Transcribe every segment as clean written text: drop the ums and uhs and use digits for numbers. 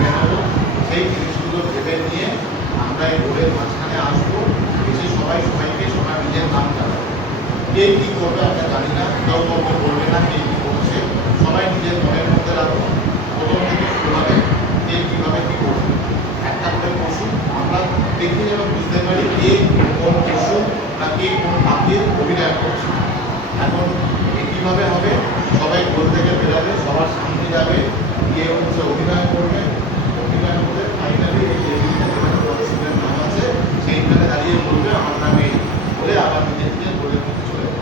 ভেবে নেবো। সেই জিনিসগুলো ভেবে নিয়ে আমরা এই বোর্ডের মাঝখানে আসবো, এসে সবাইকে সবার নিজের নাম জানাবো। কে কী করবে আমরা জানি না, কেউ কাউকে বলবে না কে কী করছে, সবাই নিজের মনের মধ্যে রাখবো। প্রথম থেকে শুরু হবে কে কীভাবে কী করবে। একটা করে পশু আমরা দেখে যেন বুঝতে পারি কে কোন পশু বা কে কোন পাখির অভিনয় করছে। এখন কীভাবে হবে, সবাই গোল থেকে বেরোবে, সবার সামনে যাবে, গিয়ে হচ্ছে অভিনয় করবে। অভিনয় করে ফাইনালি এই টেবিলটা যেখানে পরিস্থিতির নাম আছে সেইখানে দাঁড়িয়ে বলবে আমার নামে, বলে আবার নিজের নিজের গোলের মধ্যে চলে যাবে।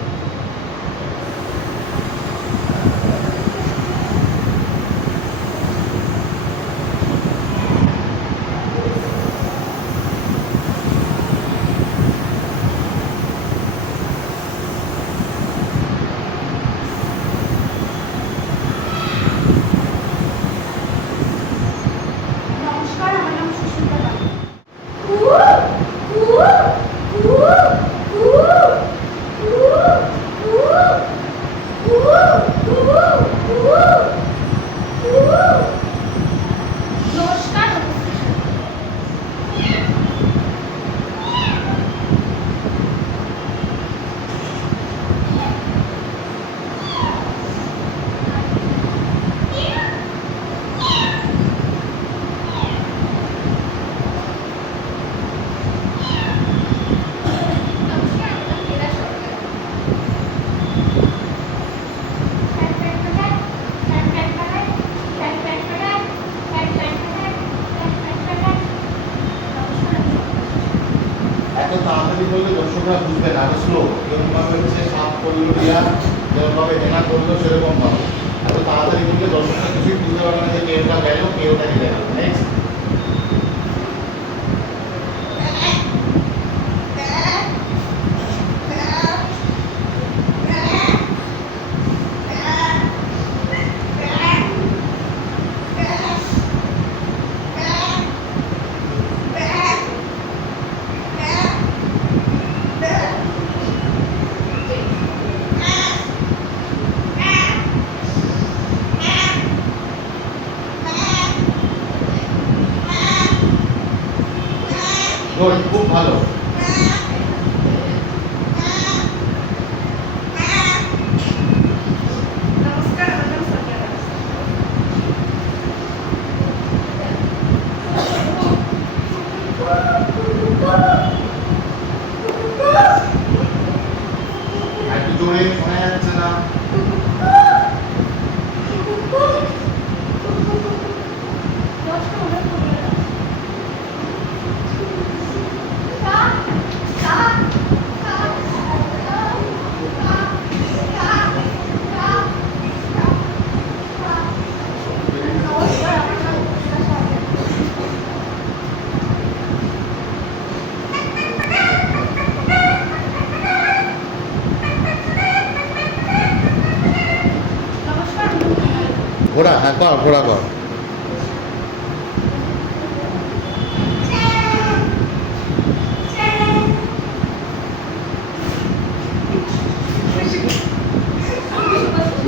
এত তাড়াতাড়ি করলে দর্শকরা বুঝবে না, আরো স্লো। যেরকমভাবে হচ্ছে সাপ করলো রিয়া, যেরকমভাবে হেনা করলো সেরকম ভাবে। এত তাড়াতাড়ি করলে দর্শকরা কিছুই বুঝতে পারবে না যে কে ওটা গেল কে ওটা নিয়ে গেল। নেক্সট গুড, খুব ভালো। একটু জোরে শোনা যাচ্ছে না। ঘোড়া, হ্যাঁ কর, ঘোড়া কর।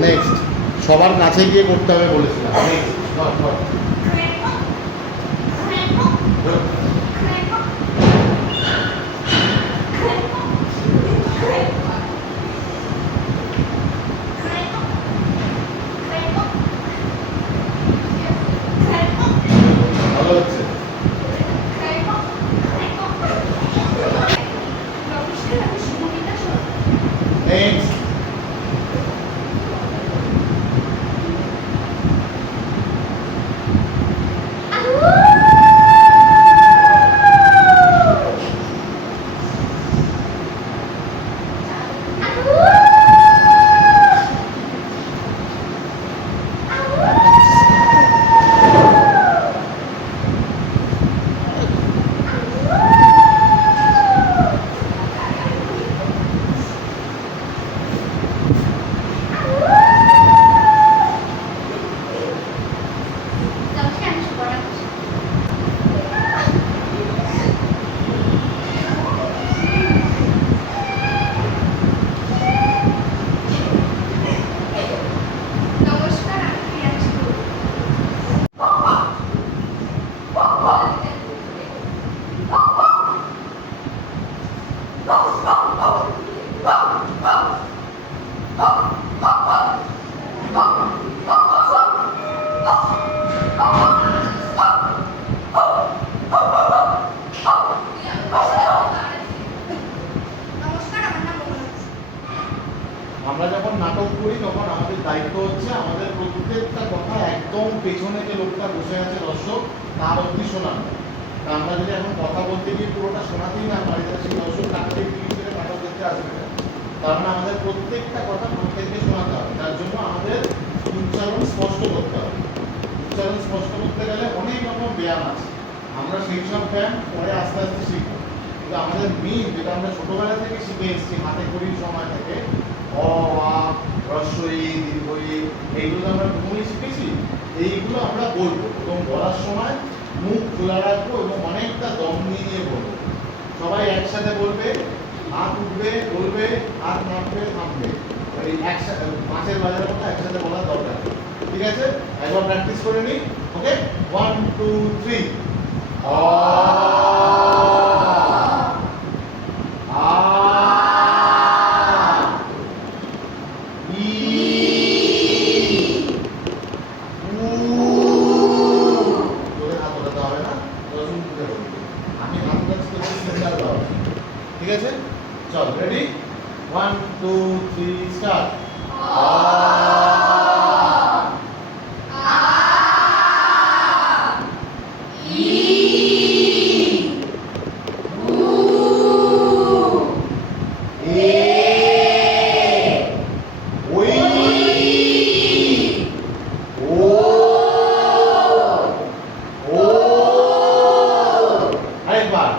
নেক্সট সবার কাছে গিয়ে করতে হবে বলেছিলাম। নেক্সট কর কর। ভালো হচ্ছে। নেক্সট আছে দর্শক, তার অবধি শোনানো। তা আমরা যদি এখন কথা বলতে গিয়ে পুরোটা শোনাতেই না পারি, তাহলে সেই দর্শক টাকাতে টিভি ছেড়ে নাটক দেখতে আসবে না। তার মানে আমাদের প্রত্যেকটা কথা প্রত্যেককে শোনাতে হবে। তার জন্য আমাদের উচ্চারণ স্পষ্ট করতে হবে। উচ্চারণ স্পষ্ট করতে গেলে অনেক রকম ব্যায়াম আছে, আমরা সেই সব ব্যায়াম পরে আস্তে আস্তে শিখবো। কিন্তু আমাদের মেইন যেটা আমরা ছোটবেলা থেকে শিখে এসেছি হাতে খড়ির সময় থেকে, অ আ হ্রস্ব ই দীর্ঘ ই, এইগুলো আমরা প্রথমেই শিখেছি। এইগুলো আমরা বলবো এবং বলার সময় মুখ খোলা রাখবো এবং অনেকটা দম নিয়ে নিয়ে বলবো। সবাই একসাথে বলবে, হাত উঠবে বলবে, হাত নামবে থামবে। ওই একসাথে মাছের বাজারের মতো একসাথে বলার দরকার নেই। ঠিক আছে, একবার প্র্যাকটিস করে নিই। ওকে, 1 2 3। অ আ ই উ। তোদের হাত ওঠাতে হবে না, তোরা শুধু তুলে বলবি। আমি হাত উঠাচ্ছি, তোদের সেন্টার দেওয়া উচিত। ঠিক আছে, চল রেডি, 1 2 3 স্টার্ট। আরেকবার।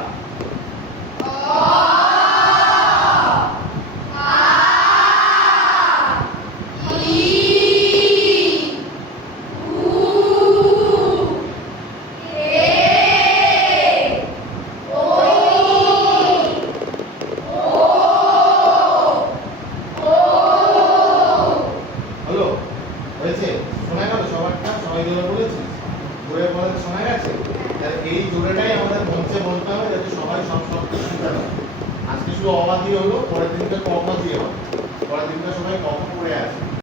হলো, হয়েছে? শোনা গেল সবারটা? সবাই যেগুলো বলেছিস জোরে বলে শোনা গেছে? তাহলে এই জোরেটাই আমাদের মঞ্চে বলতে হবে, যাতে সবাই সব শব্দ শুনতে পারে। আজকে শুধু অবাধি হলো, পরের দিনটা ক খ দিয়ে হবে। পরের দিনটা সবাই ক খ পড়ে আছে।